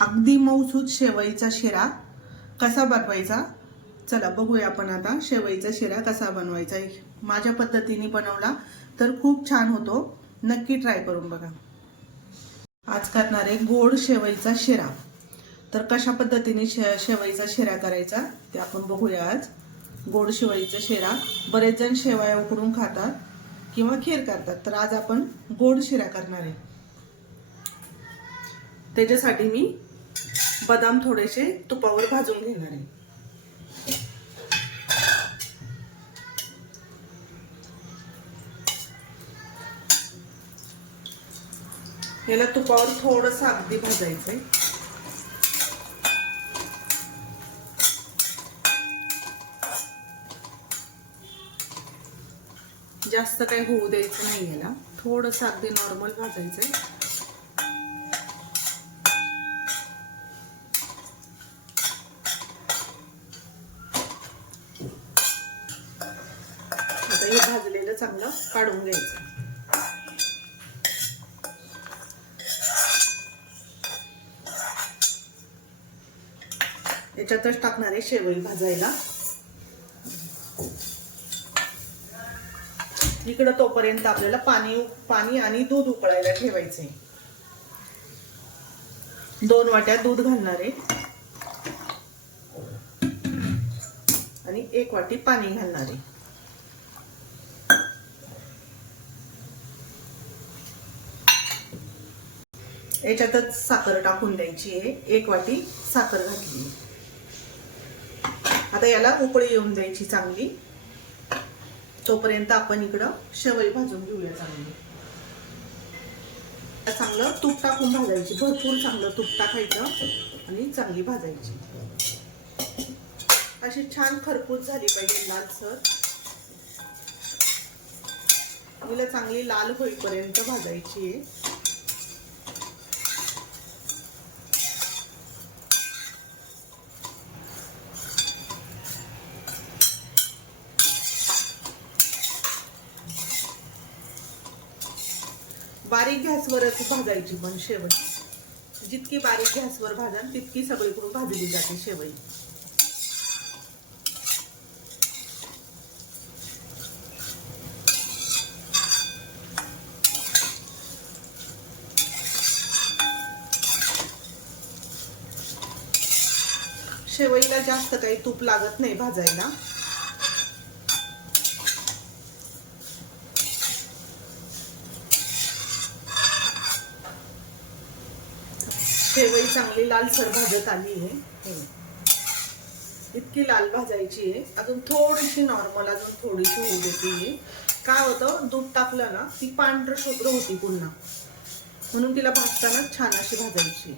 अगदी मऊसूत शेवईचा शिरा कसा बनवायचा चला बघूया आपण आता शेवईचा शिरा कसा बनवायचा माझ्या पद्धतीने बनवला तर खूप छान होतो नक्की ट्राय करून बघा आज करणार आहे गोड शेवईचा शिरा तर कशा पद्धतीने शेवईचा शिरा करायचा ते आपण बघूया आज गोड शेवईचा शिरा बरेच जण शेवया उकडून खातात किंवा खीर करतात तर आज आपण गोड शिरा करणार आहे त्याच्यासाठी मी बदाम थोडेसे तुपावर भाजून घेणार आहे याला तुपावर थोडंसं अगदी भाजायचंय जास्त काही होऊ द्यायचं नाही याला थोडंसं अगदी नॉर्मल भाजायचंय आता हे भाजलेलं चांगलं काढून घ्यायचं याच्यातच टाकणार आहे शेवई भाजायला इकडे तोपर्यंत आपल्याला पाणी आणि दूध उकळायला ठेवायचे 2 वाट्या दूध घालणार आहे आणि 1 वाटी पाणी घालणार आहे याच्यातच साखर टाकून द्यायची आहे 1 वाटी साखर घातली आता याला उकळी येऊन द्यायची चांगली तोपर्यंत आपण इकडं शेवई भाजून घेऊया चांगलं तूप टाकून भाजायची भरपूर चांगलं तूप टाकायचं आणि चांगली भाजायची अशी छान खरपूस झाली पाहिजे लालसर हिला चांगली लाल होईपर्यंत भाजायची आहे बारीक गॅसवरच भाजायची पण शेवई जितकी बारीक गॅसवर भाजाल तितकी सगळीकडून भाजली जाते शेवई शेवईला जास्त काही तूप लागत नाही भाजायला शेवई चांगली लालसर भाजत आली आहे इतकी लाल भाजायची आहे अजून थोडीशी नॉर्मल अजून थोडीशी होऊ देते काय होतं दूध टाकलं ना ती पांढर शुभ्र होती पुन्हा म्हणून तिला भाजताना छान अशी भाजायची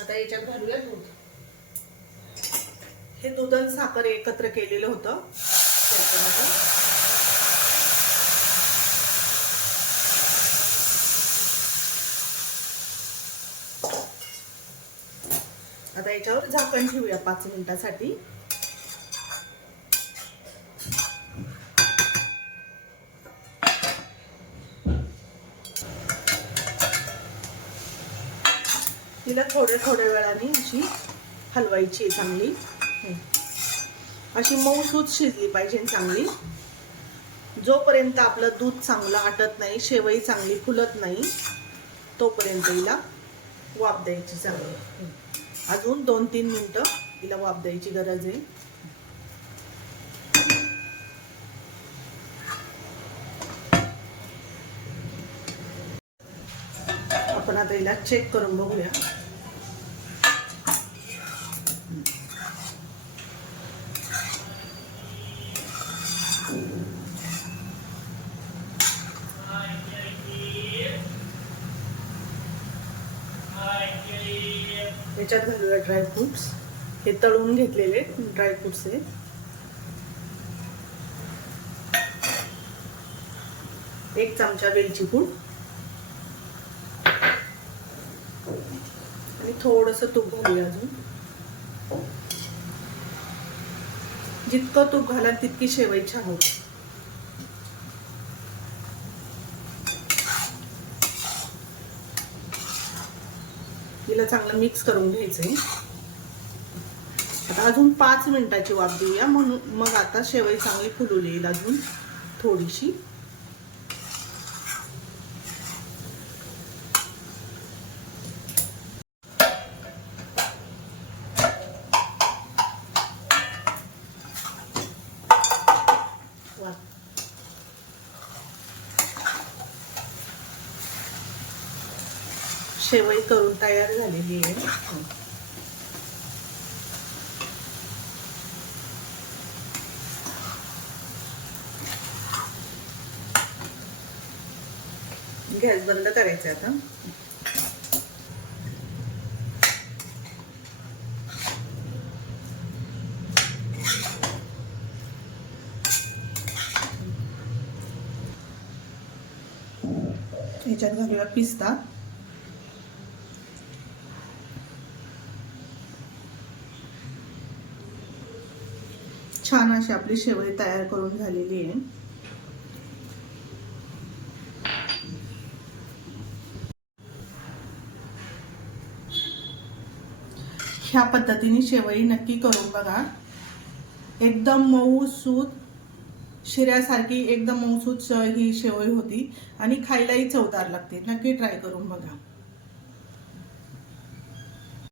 आता याच्यात घालूया दूध हे दूध आणि साखर एकत्र केलेलं होतं आता याच्यावर झाकण ठेवूया 5 मिनिटांसाठी तिला थोड्या वेळाने अशी हलवायची चांगली अशी मऊसूत शिजली पाहिजे चांगली जोपर्यंत आपलं दूध चांगलं आटत नाही शेवई चांगली फुलत नाही तोपर्यंत हिला वाफ द्यायची चांगली अजून 2-3 मिनिटं हिला वाफ द्यायची गरज आहे आपण आता हिला चेक करून बघूया याच्यात घालूया ड्रायफ्रुट्स हे तळून घेतलेले ड्रायफ्रुट्स आहे 1 चमचा वेलची पूड आणि थोडंसं तूप घालूया अजून. जितकं तूप घालाल तितकी शेवई छान होते. तिला चांगलं मिक्स करून घ्यायचंय. आता अजून 5 मिनिटाची वाफ देऊया. म्हणून मग आता शेवई चांगली फुलून येईल अजून थोडीशी. शेवई करून तयार झालेली आहे. गॅस बंद करायचा आता. ह्याच्यात घालूया पिस्ता. छान अशी आपली शेवई तयार करून झालेली आहे. ह्या पद्धतीने शेवई नक्की करून बघा. एकदम मऊसूत शिऱ्यासारखी एकदम मऊसूत ही शेवई होती आणि खायलाही चवदार लागते. नक्की ट्राय करून बघा.